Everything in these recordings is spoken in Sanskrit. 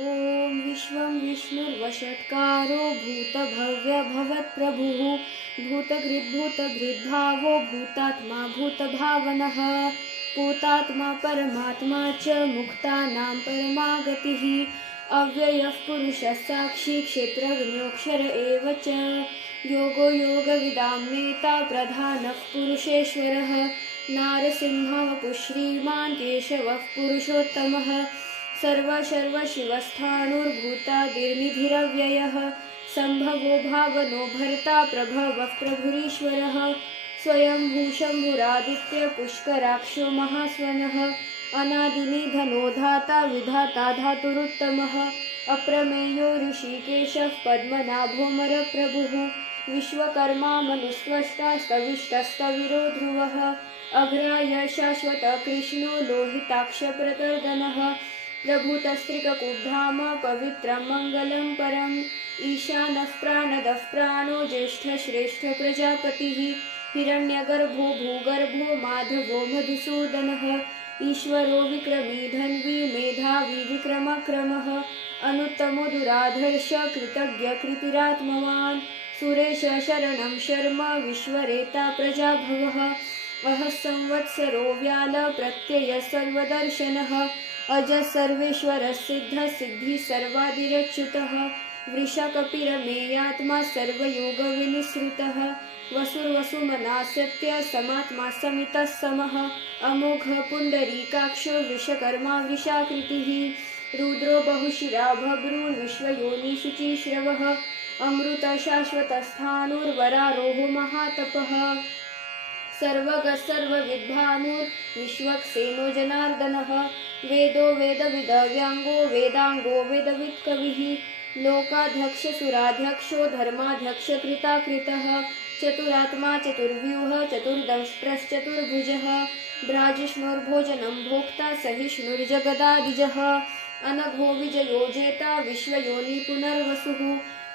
ॐ विश्वं विष्णुर्वषट्कारो भूतभव्यभवत्प्रभुः भूतकृद्भूतभृद्भावो भूतात्मा भूतभावनः पूतात्मा परमात्मा च मुक्तानां परमागतिः अव्ययः पुरुषः साक्षी क्षेत्रज्ञोऽक्षर एव च योगो योगविदां नेता प्रधानः पुरुषेश्वरः नारसिंहवपुः श्रीमान् केशवः पुरुषोत्तमः सर्वशिवस्थाणुर्भूतादिर्निधिरव्ययः सम्भवो भावनो भर्ता प्रभवः प्रभुरीश्वरः स्वयंभूशम्भुरादित्य पुष्कराक्षो महास्वनः अनादिनिधनो धाता विधाता धातुरुत्तमः अप्रमेयो ऋषिकेशः पद्मनाभोऽमरप्रभुः विश्वकर्मा मनुस्त्वष्टा स्तविष्टस्तविरो ध्रुवः अग्राय शाश्वत कृष्णो लोहिताक्षप्रतर्दनः प्रभूतस्त्रिककुब्धाम पवित्रं मङ्गलं परम् ईशानः प्राणदः प्राणो ज्येष्ठश्रेष्ठ प्रजापतिः हिरण्यगर्भो भूगर्भो माधवो मधुसूदनः ईश्वरो विक्रमी धन्वी मेधावी विक्रमक्रमः अनुत्तमो दुराधर्ष कृतज्ञ कृतिरात्मवान् सुरेश शरणं शर्म विश्वरेता प्रजाभवः अहः संवत्सरो व्याल प्रत्यय सर्वदर्शनः अजः सर्वेश्वरः सिद्धः सिद्धिः सर्वादिरच्युतः वृषकपिरमेयात्मा सर्वयोगविनिसृतः वसुर्वसुमना सत्य समात्मा समितः समः अमोघः पुण्डरीकाक्षो वृषकर्मा वृषाकृतिः रुद्रो बहुशिरा भभ्रुर्विश्वयोनिशुचिश्रवः अमृत शाश्वतस्थाणुर्वरारोहो महातपः सर्वगः सर्वविद्भानुर्विश्वक्सेनो जनार्दनः वेदो वेदविदव्याङ्गो वेदाङ्गो वेदवित्कविः लोकाध्यक्षसुराध्यक्षो धर्माध्यक्ष कृताकृतः चतुरात्मा चतुर्व्यूह चतुर्दष्ट्रश्चतुर्भुजः भ्राजिष्णुर्भोजनं भोक्ता सहिष्णुर्जगदादिजः अनघो विजयो जेता विश्वयोनि पुनर्वसुः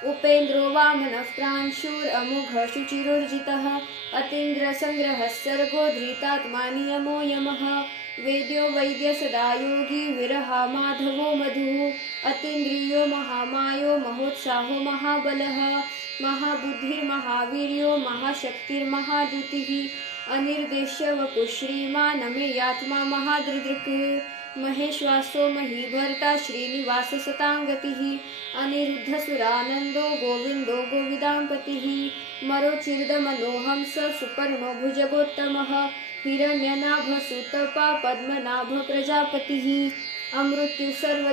उपेन्द्रो वामनः प्रांशुरमुघः शुचिरुर्जितः अतीन्द्रसङ्ग्रहः सर्गो धृतात्मा नियमो यमः वेद्यो वैद्य सदा योगी विरहा माधवो मधुः अतीन्द्रियो महामायो महोत्साहो महाबलः महाबुद्धिर्महावीर्यो महाशक्तिर्महाद्युतिः अनिर्देश्य वपुः श्रीमान् अमेयात्मा महादृदृक् महेश्वासो महीभर्ता श्रीनिवास सताङ्गतिः अनिरुद्धसुरानन्दो गोविन्दो गोविदाम्पतिः मरोचिर्दमनोहंस सुपर्णो भुजगोत्तमः हिरण्यनाभसुतपा पद्मनाभ प्रजापतिः अमृत्यु सर्व